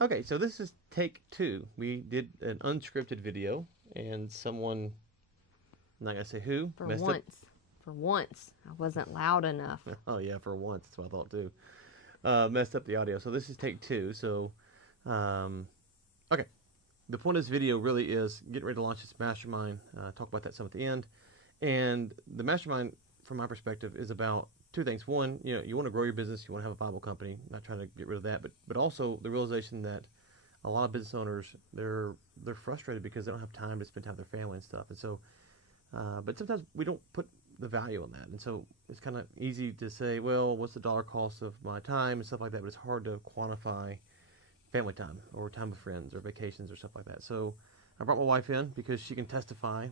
Okay, so this is take two. We did an unscripted video, and someone, I'm not gonna say who, For messed up. once. For once. I wasn't loud enough. Oh yeah, for once, that's what I thought too. Messed up the audio. So this is take two. So, um, okay. The point of this video really is getting ready to launch this mastermind. Talk about that some at the end. And the mastermind, from my perspective, is about two things. One, you want to grow your business, you want to have a viable company. Not trying to get rid of that, but also the realization that a lot of business owners they're frustrated because they don't have time to spend time with their family and stuff. And so, but sometimes we don't put the value on that. And so it's kind of easy to say, well, what's the dollar cost of my time and stuff like that. But it's hard to quantify family time or time with friends or vacations or stuff like that. So I brought my wife in because she can testify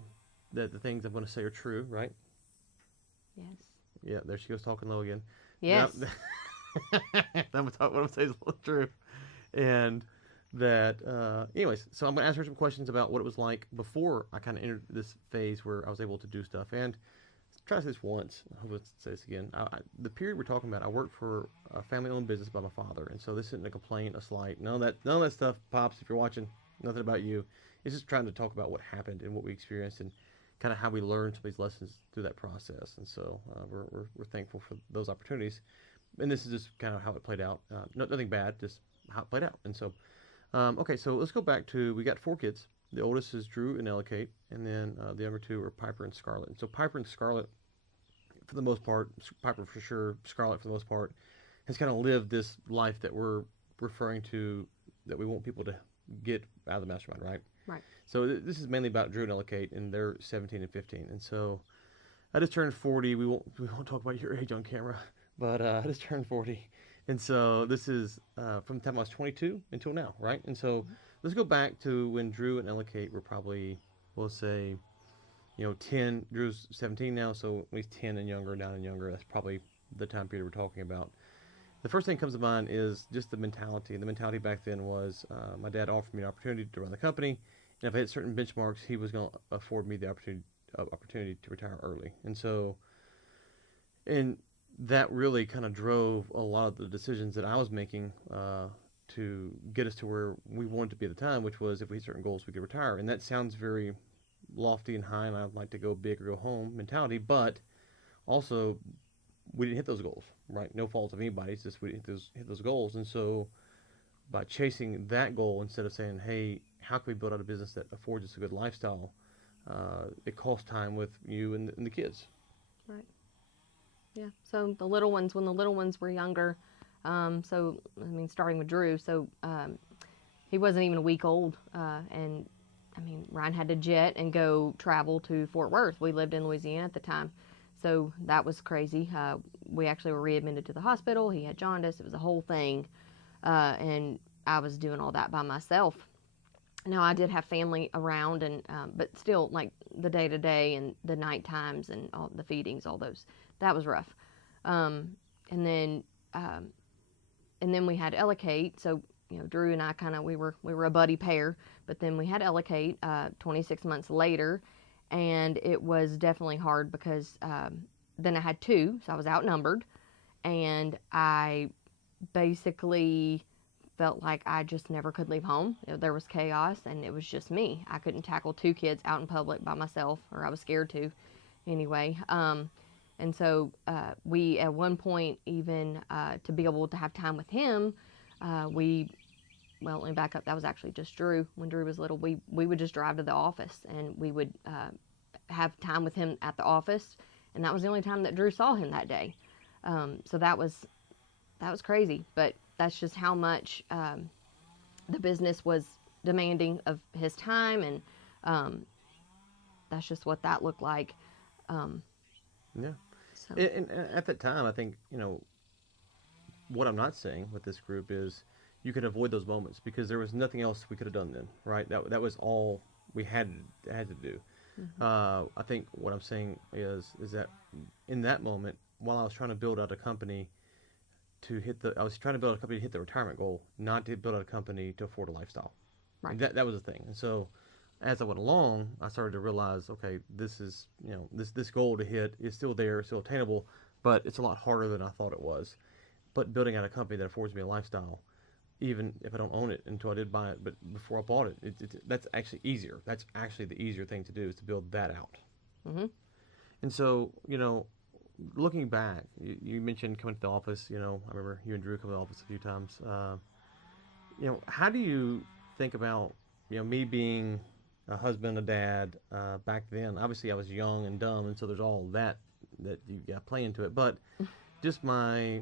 that the things I'm going to say are true, right? Yes. Yeah, there she goes talking low again. Now, Yes. what I'm saying is true. And that, anyways, so I'm going to ask her some questions about what it was like before I kind of entered this phase where I was able to do stuff. And try to say this once. I hope to say this again. The period we're talking about, I worked for a family-owned business by my father, and so this isn't a complaint, a slight. None of that stuff, pops. If you're watching, nothing about you. It's just trying to talk about what happened and what we experienced, and kind of how we learned some of these lessons through that process. And so we're thankful for those opportunities. And this is just kind of how it played out. Nothing bad, just how it played out. And so, okay, so let's go back to we got four kids. The oldest is Drew and Ella Kate, and then the other two are Piper and Scarlett. And so Piper and Scarlett, for the most part, Piper for sure, Scarlett for the most part, has kind of lived this life that we're referring to that we want people to get out of the mastermind, right? Right. So this is mainly about Drew and Ella Kate, and they're 17 and 15. And so I just turned 40. We won't talk about your age on camera, but I just turned 40, and so this is from the time I was 22 until now, right? And so let's go back to when Drew and Ella Kate were probably, we'll say, 10. Drew's 17 now, so at least 10 and younger, 9 and younger. That's probably the time period we're talking about. The first thing that comes to mind is just the mentality. The mentality back then was my dad offered me an opportunity to run the company, and if I hit certain benchmarks, he was going to afford me the opportunity to retire early. And so, and that really kind of drove a lot of the decisions that I was making to get us to where we wanted to be at the time, which was if we hit certain goals, we could retire. And that sounds very lofty and high, and I'd like to go big or go home mentality, but also we didn't hit those goals, right? No fault of anybody. It's just we didn't hit those goals, and so by chasing that goal instead of saying, "Hey, how can we build out a business that affords us a good lifestyle?" It costs time with you and the kids. Right. Yeah. So the little ones, when the little ones were younger, so I mean, starting with Drew, so he wasn't even a week old, and I mean, Ryan had to jet and go travel to Fort Worth. We lived in Louisiana at the time, so that was crazy. We actually were readmitted to the hospital. He had jaundice. It was a whole thing, and I was doing all that by myself. Now I did have family around, and but still, like the day to day and the night times and all the feedings, all those, that was rough. Um, and then um, and then we had Ella Kate. So Drew and I kind of we were a buddy pair. But then we had Ella Kate 26 months later, and it was definitely hard because then I had two, so I was outnumbered, and I basically felt like I just never could leave home. There was chaos, and it was just me. I couldn't tackle two kids out in public by myself, or I was scared to anyway. And so we, at one point, even to be able to have time with him, well, let me back up. That was actually just Drew. When Drew was little, we would just drive to the office, and we would have time with him at the office, and that was the only time that Drew saw him that day. So that was crazy, but that's just how much the business was demanding of his time, and that's just what that looked like. Um, Yeah, so and at that time, I think what I'm not saying with this group is you can avoid those moments because there was nothing else we could have done then, right? That was all we had to do. mhm. I think what I'm saying is that in that moment, while I was trying to build out a company I was trying to build a company to hit the retirement goal, not to build out a company to afford a lifestyle. Right. And that was the thing. And so as I went along, I started to realize, okay, this is this goal to hit is still there, still attainable, but it's a lot harder than I thought it was. But building out a company that affords me a lifestyle even if I don't own it until I did buy it. But before I bought it, that's actually easier. That's actually the easier thing to do is to build that out. Mm-hmm. And so, looking back, you mentioned coming to the office. I remember you and Drew come to the office a few times. How do you think about, me being a husband, a dad, back then? Obviously, I was young and dumb, and so there's all that you got to play into it. But just my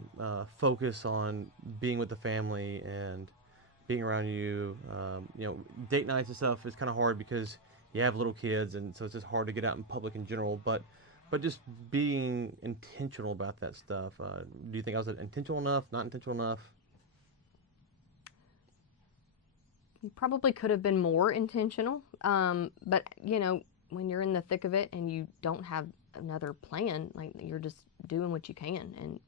focus on being with the family and being around you, date nights and stuff is kind of hard because you have little kids, and so it's just hard to get out in public in general. But just being intentional about that stuff. Do you think I was intentional enough? Not intentional enough? You probably could have been more intentional, but when you're in the thick of it and you don't have another plan, like you're just doing what you can, and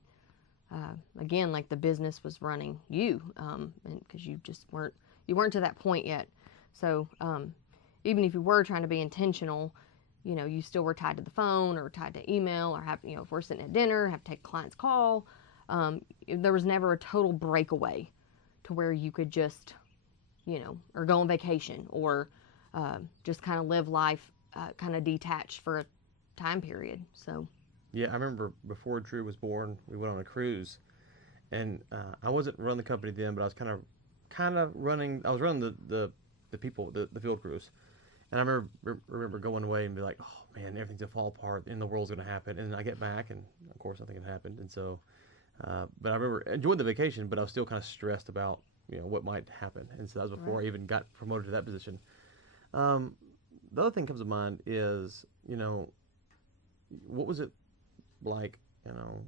again, like the business was running you, and because you just weren't to that point yet. So even if you were trying to be intentional, you still were tied to the phone or tied to email or have, if we're sitting at dinner, have to take a client's call. There was never a total breakaway to where you could just, or go on vacation or just kind of live life kind of detached for a time period. So. Yeah, I remember before Drew was born, we went on a cruise, and I wasn't running the company then, but I was kind of running. I was running the people, the field crews. And I remember going away and be like, oh man, everything's gonna fall apart, and the world's gonna happen. And I get back, and of course nothing had happened. And so, but I remember enjoying the vacation, but I was still kind of stressed about what might happen. And so that was before I even got promoted to that position. The other thing comes to mind is what was it like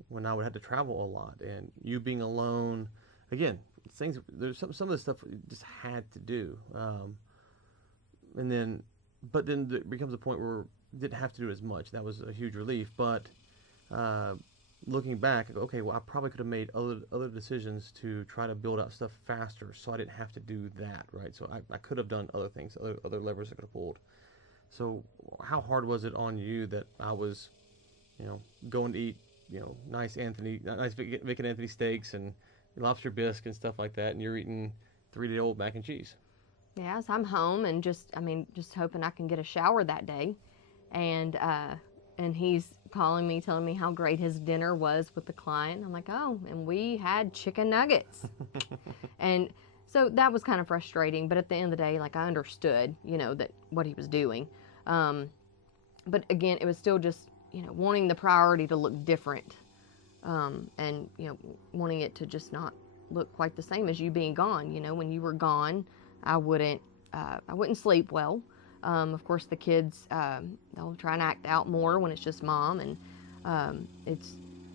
when I would have to travel a lot and you being alone. Again, there's some of the stuff you just had to do. But then there becomes a point where we didn't have to do it as much. That was a huge relief. But looking back, I go, okay, well, I probably could have made other decisions to try to build out stuff faster, so I didn't have to do that, right? So I could have done other things, other levers I could have pulled. So how hard was it on you that I was, going to eat, nice Vic and Anthony steaks and lobster bisque and stuff like that, and you're eating 3-day-old mac and cheese? Yeah, so I'm home and just hoping I can get a shower that day, and he's calling me, telling me how great his dinner was with the client. I'm like, oh, and we had chicken nuggets, and so that was kind of frustrating. But at the end of the day, like I understood, that what he was doing, but again, it was still just wanting the priority to look different, and wanting it to just not look quite the same as you being gone. When you were gone, I wouldn't sleep well. Of course, the kids, they'll try and act out more when it's just mom, and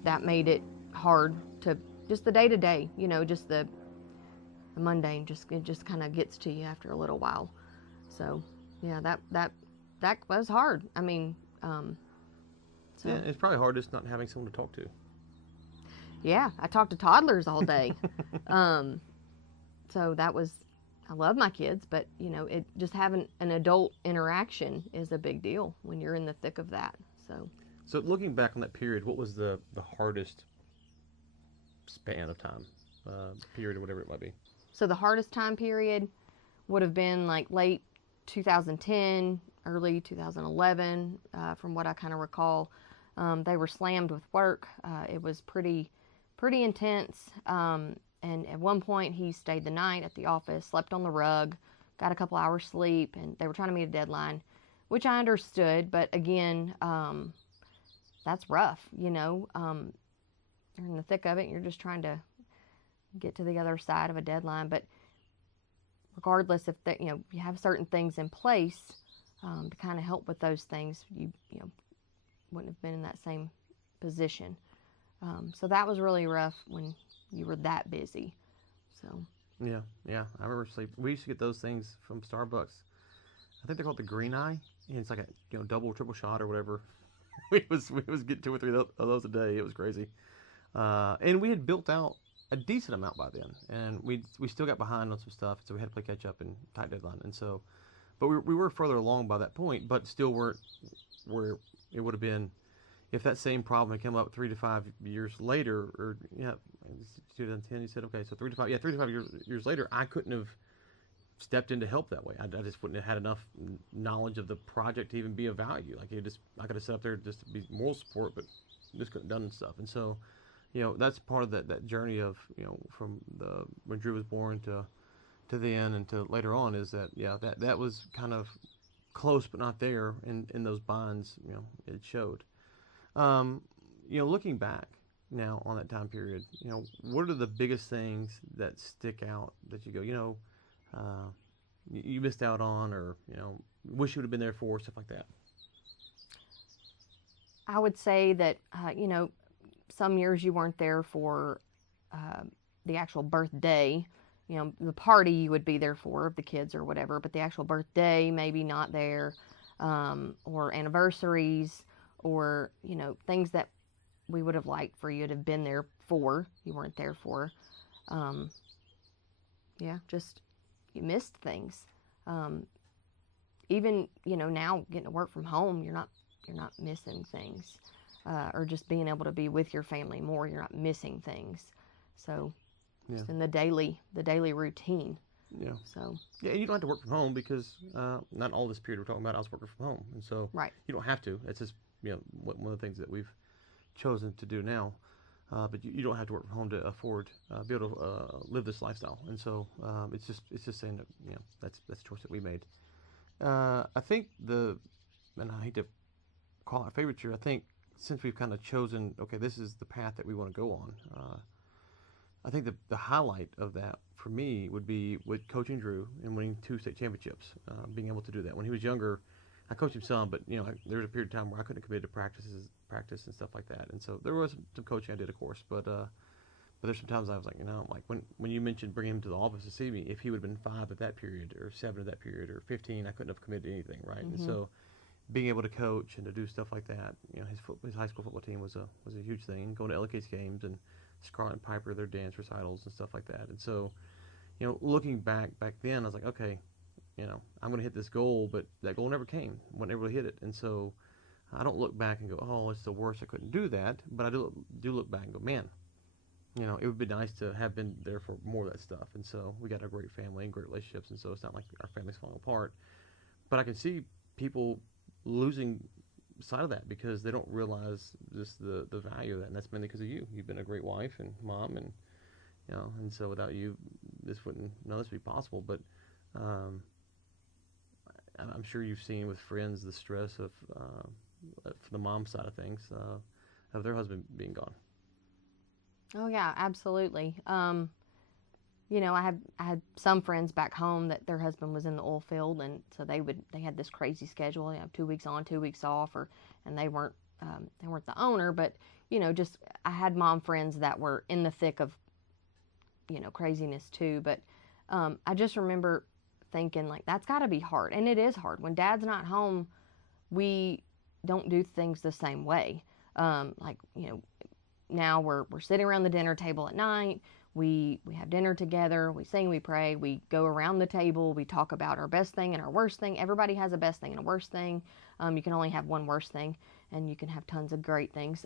that made it hard to just the day to day. Just the mundane. It just kind of gets to you after a little while. So yeah, that was hard. I mean, so yeah, it's probably hard just not having someone to talk to. Yeah, I talked to toddlers all day. So that was. I love my kids, but it just having an adult interaction is a big deal when you're in the thick of that. So looking back on that period, what was the hardest span of time, period, or whatever it might be? So the hardest time period would have been like late 2010, early 2011, from what I kind of recall. They were slammed with work. It was pretty intense. And at one point, he stayed the night at the office, slept on the rug, got a couple hours sleep, and they were trying to meet a deadline, which I understood. But again, that's rough, You're in the thick of it, and you're just trying to get to the other side of a deadline. But regardless if that, you have certain things in place to kind of help with those things, you wouldn't have been in that same position. So that was really rough when you were that busy. So yeah, I remember sleep. We used to get those things from Starbucks. I think they're called the Green Eye, and it's like a double, triple shot or whatever. we was getting 2 or 3 of those a day. It was crazy. And we had built out a decent amount by then, and we still got behind on some stuff, so we had to play catch up and tight deadline. And so, but we were further along by that point, but still weren't where it would have been if that same problem had come up 3 to 5 years later, or yeah, 2010, you said okay, so 3 to 5, yeah, 3 to 5 years later, I couldn't have stepped in to help that way. I just wouldn't have had enough knowledge of the project to even be of value. Like I could have sat up there just to be moral support, but just couldn't have done stuff. And so, that's part of that journey of from the when Drew was born to the end and to later on is that that was kind of close but not there in those bonds. It showed. Um, looking back now on that time period, what are the biggest things that stick out that you go, uh, you missed out on, or wish you would have been there for, stuff like that. I would say that, some years you weren't there for uh, the actual birthday. The party you would be there for of the kids or whatever, but the actual birthday maybe not there, or anniversaries, or things that we would have liked for you to have been there for. You weren't there for. Um, yeah, just you missed things. Um, Even now getting to work from home, you're not missing things, or just being able to be with your family more. You're not missing things. So Yeah, just in the daily routine. yeah, So yeah. And you don't have to work from home because not all this period we're talking about, I was working from home, and so right. you don't have to. It's just one of the things that we've chosen to do now. But you don't have to work from home to afford be able to live this lifestyle, and so it's just saying that that's a choice that we made. I think and I hate to call it a favorite year. I think since we've kind of chosen, okay, this is the path that we want to go on. I think the highlight of that for me would be with coaching Drew and winning 2 state championships. Being able to do that when he was younger, I coached him some, but there was a period of time where I couldn't commit to practice and stuff like that. And so there was some coaching I did, of course, but there's some times I was like when you mentioned bringing him to the office to see me, if he would have been 5 at that period, or 7 at that period, or 15, I couldn't have committed to anything, right? And Mm-hmm. so being able to coach and to do stuff like that, his high school football team was a huge thing. Going to LK's games and Scarlett and Piper, their dance recitals and stuff like that. And so, looking back then, I was like, okay, I'm going to hit this goal, but that goal never came. I wasn't able to hit it, and so I don't look back and go, oh, it's the worst. I couldn't do that. But I do look back and go, man, it would be nice to have been there for more of that stuff. And so we got a great family and great relationships, and so it's not like our family's falling apart. But I can see people losing sight of that because they don't realize just the value of that, and that's mainly because of you. You've been a great wife and mom, and and so without you, none of this would be possible. But um, I'm sure you've seen with friends the stress of from the mom side of things of their husband being gone. Oh yeah, absolutely. I had some friends back home that their husband was in the oil field, and so they had this crazy schedule, 2 weeks on, 2 weeks off, and they weren't the owner, but just I had mom friends that were in the thick of craziness too. But I just remember thinking like that's got to be hard, and it is hard when dad's not home. We don't do things the same way. Like now we're sitting around the dinner table at night. We have dinner together. We sing, we pray. We go around the table. We talk about our best thing and our worst thing. Everybody has a best thing and a worst thing. You can only have one worst thing, and you can have tons of great things.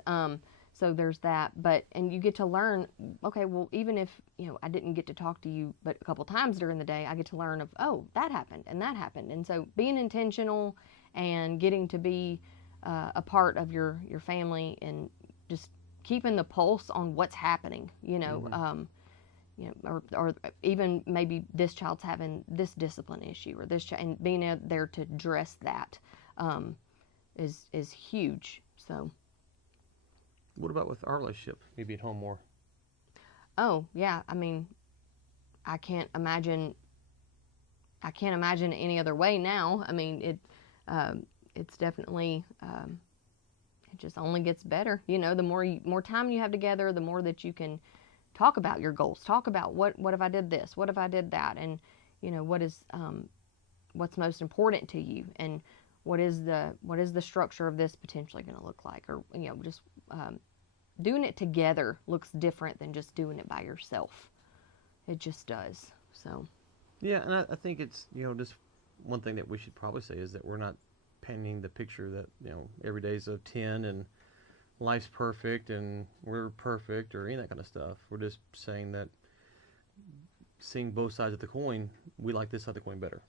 So there's that. And you get to learn. Okay, well, even if I didn't get to talk to you, but a couple times during the day, I get to learn of that happened and that happened. And so being intentional and getting to be a part of your family and just keeping the pulse on what's happening, Mm-hmm. or even maybe this child's having this discipline issue or and being there to address that um, is huge. So, What about with our relationship? Maybe at home more. oh yeah, I mean, I can't imagine. I can't imagine any other way now. I mean, it's definitely. It just only gets better. The more time you have together, the more that you can talk about your goals, talk about what if I did this, what if I did that, and what's most important to you, and what is the structure of this potentially going to look like, or just doing it together looks different than just doing it by yourself. It just does. So Yeah, and I think it's just one thing that we should probably say is that we're not painting the picture that every day is a 10 and life's perfect and we're perfect or any of that kind of stuff. We're just saying that seeing both sides of the coin, we like this side of the coin better.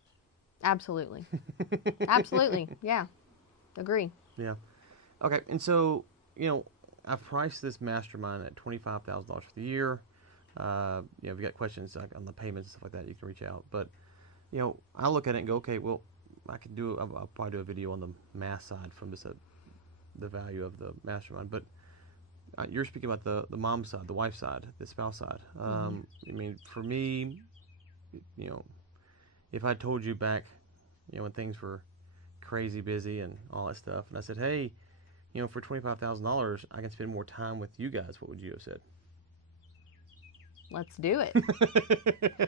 Absolutely. Absolutely. Yeah. Agree. Yeah. Okay. And so, you know, I've priced this mastermind at $25,000 for the year. If you got questions like on the payments and stuff like that, you can reach out. But I look at it and go, okay, well, I could do. I'll probably do a video on the math side from just the value of the mastermind. But you're speaking about the mom side, the wife side, the spouse side. Mm-hmm. I mean, for me, you know, if I told you back, when things were crazy busy and all that stuff, and I said, hey, for $25,000, I can spend more time with you guys. What would you have said? Let's do it.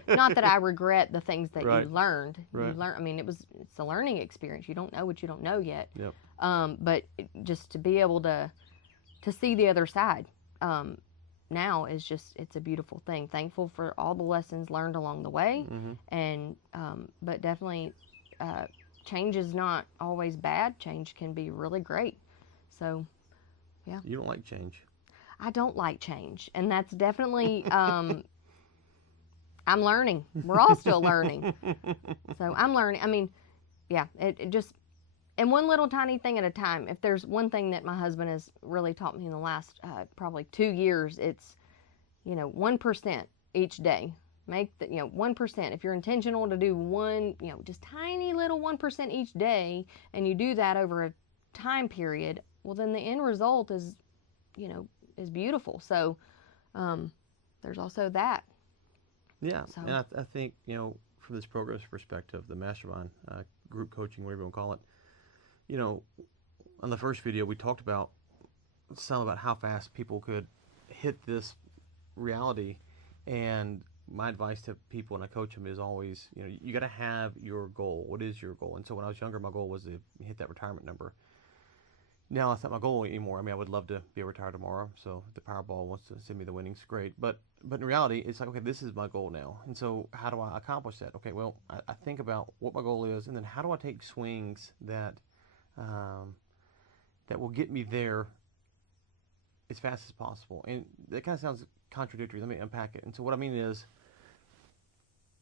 Not that I regret the things that Right. you learned. Right. You learn. I mean, it's a learning experience. You don't know what you don't know yet. Yep. But just to be able to see the other side now is just, it's a beautiful thing. Thankful for all the lessons learned along the way, Mm-hmm. and but definitely change is not always bad. Change can be really great. So yeah. You don't like change. I don't like change, and that's definitely I'm learning. We're all still learning. So I'm learning. I mean, yeah, it just, and one little tiny thing at a time. If there's one thing that my husband has really taught me in the last probably 2 years, it's 1% each day. Make the 1%. If you're intentional to do one, just tiny little 1% each day, and you do that over a time period, well, then the end result is beautiful. So there's also that. Yeah, So. and I think from this program's perspective, the mastermind, group coaching, whatever you want to call it, on the first video we talked about some about how fast people could hit this reality, and my advice to people when I coach them is always, you got to have your goal. What is your goal? And so when I was younger, my goal was to hit that retirement number. Now that's not my goal anymore. I mean, I would love to be retired tomorrow. So if the Powerball wants to send me the winnings, great. But in reality, it's like, okay, this is my goal now. And so how do I accomplish that? Okay, well, I think about what my goal is, and then how do I take swings that that will get me there as fast as possible? And that kind of sounds contradictory. Let me unpack it. And so what I mean is,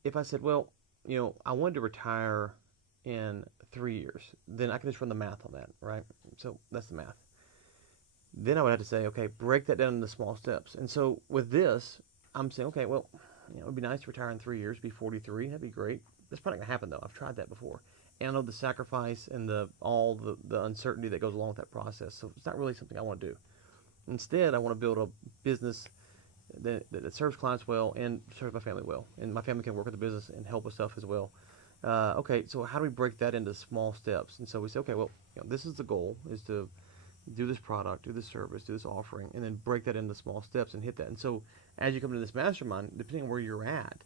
if I said, well, I wanted to retire in 3 years, then I can just run the math on that, right? So that's the math. Then I would have to say, okay, break that down into small steps. And so with this, I'm saying, okay, well, it would be nice to retire in 3 years, be 43. That'd be great. That's probably not gonna happen though. I've tried that before, and I know the sacrifice and all the uncertainty that goes along with that process. So it's not really something I want to do. Instead, I want to build a business that serves clients well and serves my family well, and my family can work with the business and help with stuff as well. Okay, so how do we break that into small steps? And so we say, okay, well, this is the goal, is to do this product, do this service, do this offering, and then break that into small steps and hit that. And so as you come into this mastermind, depending on where you're at,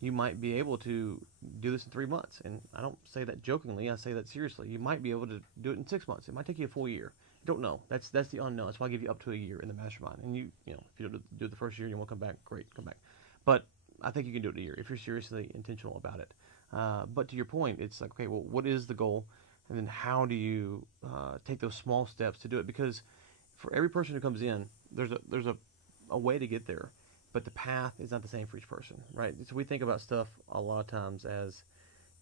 you might be able to do this in 3 months. And I don't say that jokingly, I say that seriously. You might be able to do it in 6 months. It might take you a full year. I don't know. That's the unknown. That's why I give you up to a year in the mastermind. And if you don't do it the first year and you want to come back, great, come back. But I think you can do it in a year if you're seriously intentional about it. But to your point, it's like, okay, well, what is the goal? And then how do you take those small steps to do it? Because for every person who comes in, there's a way to get there, but the path is not the same for each person, right? So we think about stuff a lot of times as,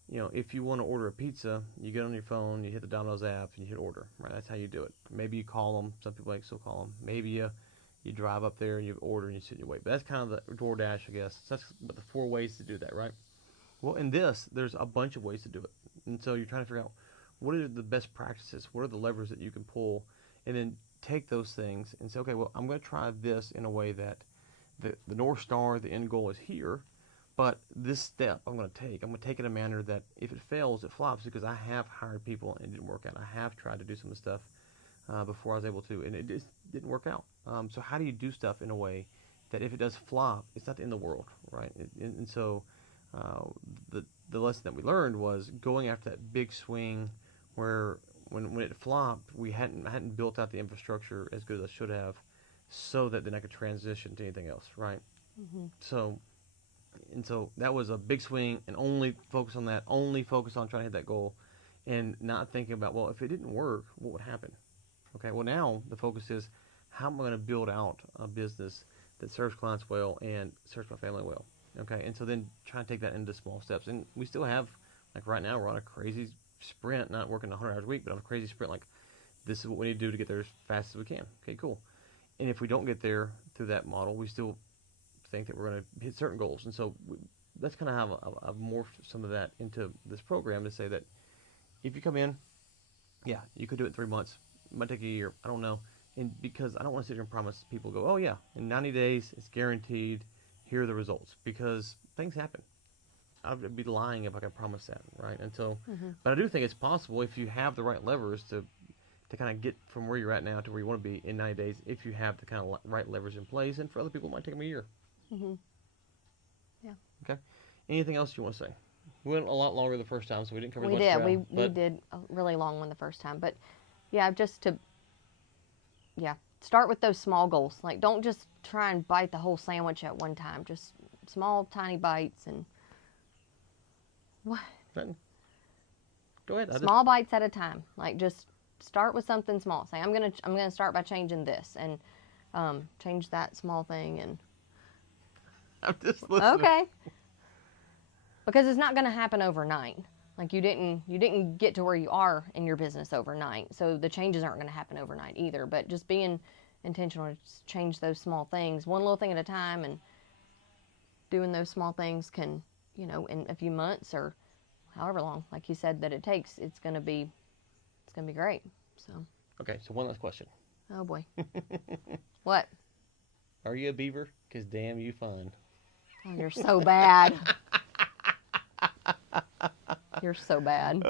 if you want to order a pizza, you get on your phone, you hit the Domino's app, and you hit order, right? That's how you do it. Maybe you call them. Some people still call them. Maybe you drive up there and you order and you sit and you wait. But that's kind of the DoorDash, I guess. So that's the 4 ways to do that, right? Well, in this, there's a bunch of ways to do it. And so you're trying to figure out what are the best practices, what are the levers that you can pull, and then take those things and say, okay, well, I'm going to try this in a way that the North Star, the end goal is here, but this step I'm going to take it in a manner that if it fails, it flops, because I have hired people and it didn't work out. I have tried to do some of the stuff before I was able to, and it just didn't work out. So how do you do stuff in a way that if it does flop, it's not the end of the world, right? And so the lesson that we learned was going after that big swing where when it flopped, I hadn't built out the infrastructure as good as I should have, so that then I could transition to anything else, right? Mm-hmm. So that was a big swing, and only focus on that, only focus on trying to hit that goal, and not thinking about, well, if it didn't work, what would happen? Okay, well, now the focus is, how am I going to build out a business that serves clients well and serves my family well? Okay, and so then try to take that into small steps. And we still have, like right now, we're on a crazy sprint, not working 100 hours a week, but on a crazy sprint. Like, this is what we need to do to get there as fast as we can. Okay, cool. And if we don't get there through that model, we still think that we're going to hit certain goals. And so that's kind of how I've morphed some of that into this program to say that if you come in, yeah, you could do it in 3 months. It might take a year. I don't know. And because I don't want to sit here and promise people, go, oh yeah, in 90 days it's guaranteed. Here are the results, because things happen. I'd be lying if I could promise that, right? Until, but I do think it's possible if you have the right levers to kind of get from where you're at now to where you want to be in 90 days. If you have the kind of right levers in place, and for other people, it might take them a year. Mm-hmm. Yeah. Okay. Anything else you want to say? We went a lot longer the first time, so we didn't cover as We much did. ground. We did a really long one the first time, but yeah, just to start with those small goals. Like, don't just try and bite the whole sandwich at one time. Just small, tiny bites and what? Go ahead. Small bites at a time. Like, just start with something small. Say, I'm gonna start by changing this and change that small thing and. I'm just listening. Okay. Because it's not gonna happen overnight. Like, you didn't get to where you are in your business overnight. So the changes aren't going to happen overnight either. But just being intentional to change those small things, one little thing at a time, and doing those small things can, in a few months or however long, like you said, that it takes, it's gonna be great. So. Okay, so one last question. Oh boy. What? Are you a beaver? 'Cause damn you fine. Oh, you're so bad. You're so bad.